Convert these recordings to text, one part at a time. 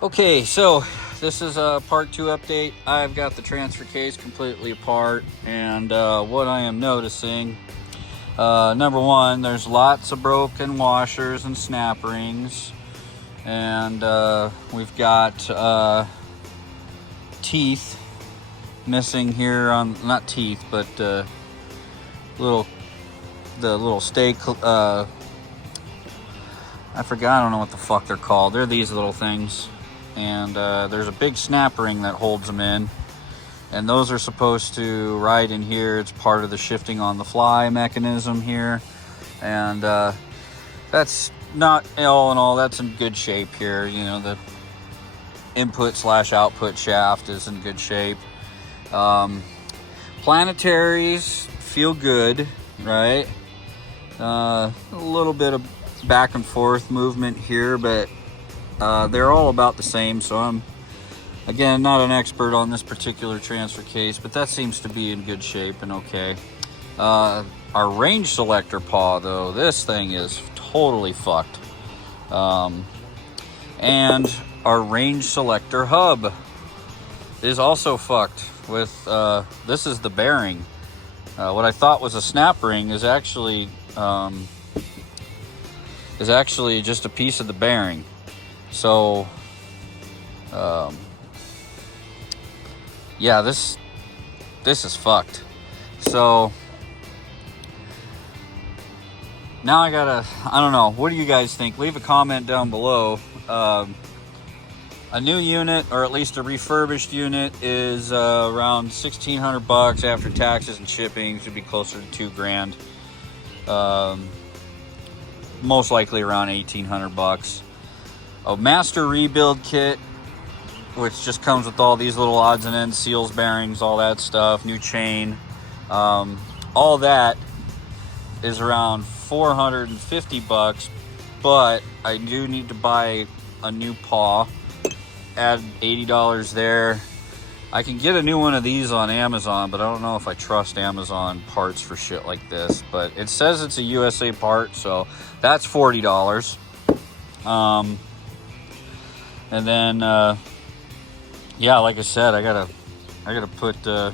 Okay, so this is a part 2 update. I've got the transfer case completely apart, and what I am noticing, number one, there's lots of broken washers and snap rings, and we've got teeth missing here on, not teeth, but little stay, I forgot, I don't know what the fuck they're called. They're these little things. And there's a big snap ring that holds them in, and those are supposed to ride in here. It's part of the shifting on the fly mechanism here, and that's not, all in all, that's in good shape here. You know, the input/output shaft is in good shape. Planetaries feel good, right? A little bit of back and forth movement here, but they're all about the same, so I'm, again, not an expert on this particular transfer case, but that seems to be in good shape and okay. Our range selector paw, though, this thing is totally fucked. And our range selector hub is also fucked with, this is the bearing. What I thought was a snap ring is actually just a piece of the bearing. So, yeah, this is fucked. So, now I don't know, what do you guys think? Leave a comment down below. A new unit, or at least a refurbished unit, is around $1,600 after taxes and shipping. Should be closer to $2,000. Most likely around $1,800. A master rebuild kit, which just comes with all these little odds and ends, seals, bearings, all that stuff, new chain, all that is around $450, but I do need to buy a new paw, add $80 there. I can get a new one of these on Amazon, but I don't know if I trust Amazon parts for shit like this, but it says it's a USA part, so that's $40. And then, yeah, like I said, I gotta put, I'm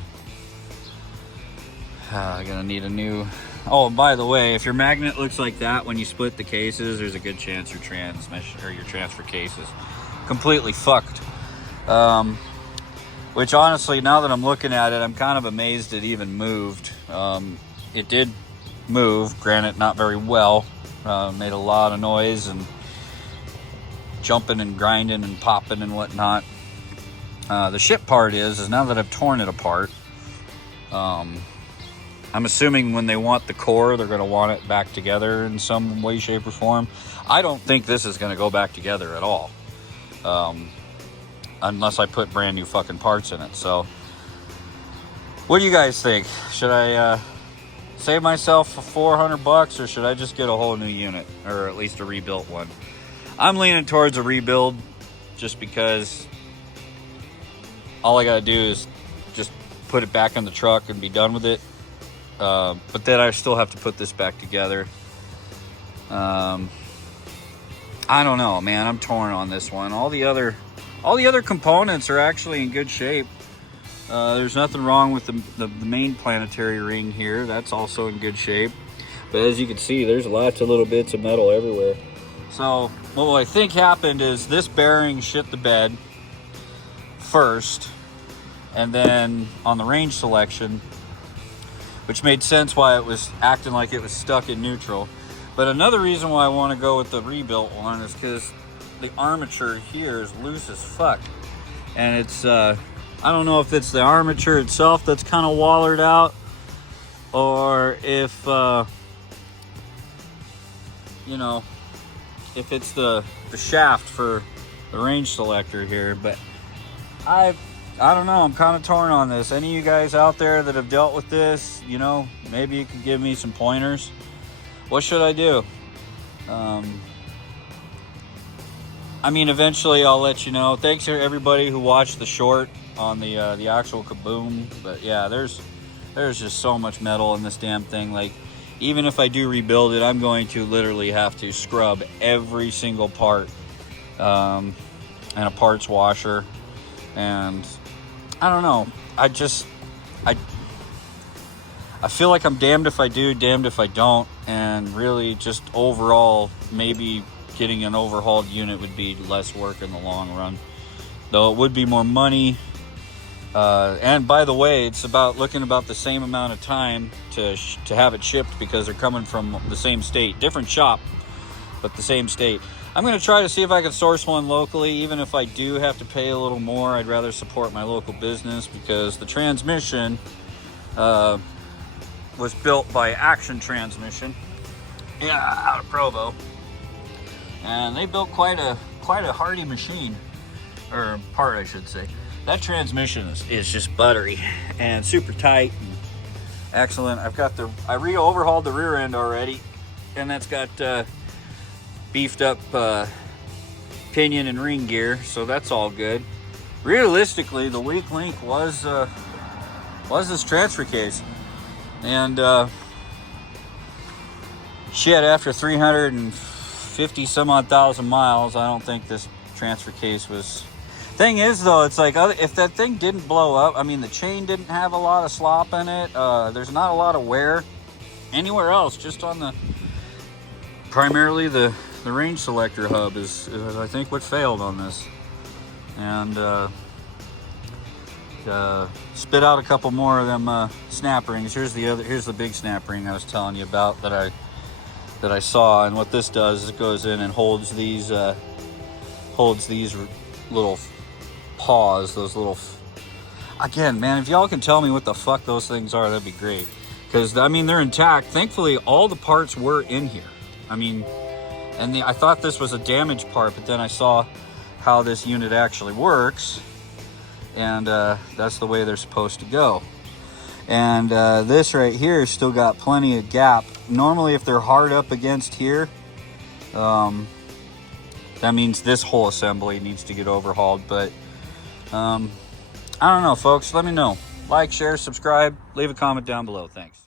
gonna need a new, oh, and by the way, if your magnet looks like that when you split the cases, there's a good chance your transmission, or your transfer case is completely fucked. Which honestly, now that I'm looking at it, I'm kind of amazed it even moved. It did move, granted not very well, made a lot of noise and jumping and grinding and popping and whatnot. The shit part is now that I've torn it apart, I'm assuming when they want the core, they're going to want it back together in some way, shape, or form. I don't think this is going to go back together at all, unless I put brand new fucking parts in it. So what do you guys think? Should I save myself for $400, or should I just get a whole new unit, or at least a rebuilt one? I'm leaning towards a rebuild, just because all I gotta do is just put it back in the truck and be done with it. But then I still have to put this back together. I don't know, man. I'm torn on this one. All the other components are actually in good shape. There's nothing wrong with the main planetary ring here. That's also in good shape. But as you can see, there's lots of little bits of metal everywhere. So what I think happened is this bearing shit the bed first, and then on the range selection, which made sense why it was acting like it was stuck in neutral. But another reason why I want to go with the rebuilt one is because the armature here is loose as fuck. And it's, I don't know if it's the armature itself that's kind of wallered out, or if, you know, if it's the shaft for the range selector here. But I don't know, I'm kind of torn on this. Any of you guys out there that have dealt with this, you know, maybe you could give me some pointers. What should I do? I mean, eventually I'll let you know. Thanks to everybody who watched the short on the actual Kaboom. But yeah, there's just so much metal in this damn thing. Like, even if I do rebuild it, I'm going to literally have to scrub every single part. and a parts washer. And I don't know, I feel like I'm damned if I do, damned if I don't. And really just overall, maybe getting an overhauled unit would be less work in the long run, though it would be more money. And by the way, it's looking about the same amount of time to have it shipped, because they're coming from the same state, different shop, but the same state. I'm going to try to see if I can source one locally. Even if I do have to pay a little more, I'd rather support my local business, because the transmission was built by Action Transmission, out of Provo, and they built quite a hardy machine, or part, I should say. That transmission is just buttery and super tight and excellent. I overhauled the rear end already, and that's got beefed up pinion and ring gear, so that's all good. Realistically, the weak link was this transfer case. And shit, after 350 some odd thousand miles, I don't think this transfer case was... Thing is, though, it's like, if that thing didn't blow up, I mean, the chain didn't have a lot of slop in it. There's not a lot of wear anywhere else, just on primarily the range selector hub is I think what failed on this. And spit out a couple more of them snap rings. Here's the big snap ring I was telling you about that I saw. And what this does is it goes in and holds these little paws, those little... Again, man, if y'all can tell me what the fuck those things are, that'd be great. Because, I mean, they're intact. Thankfully, all the parts were in here. I mean, and I thought this was a damaged part, but then I saw how this unit actually works. And that's the way they're supposed to go. And this right here still got plenty of gap. Normally, if they're hard up against here, that means this whole assembly needs to get overhauled. But I don't know, folks. Let me know. Like, share, subscribe, leave a comment down below. Thanks.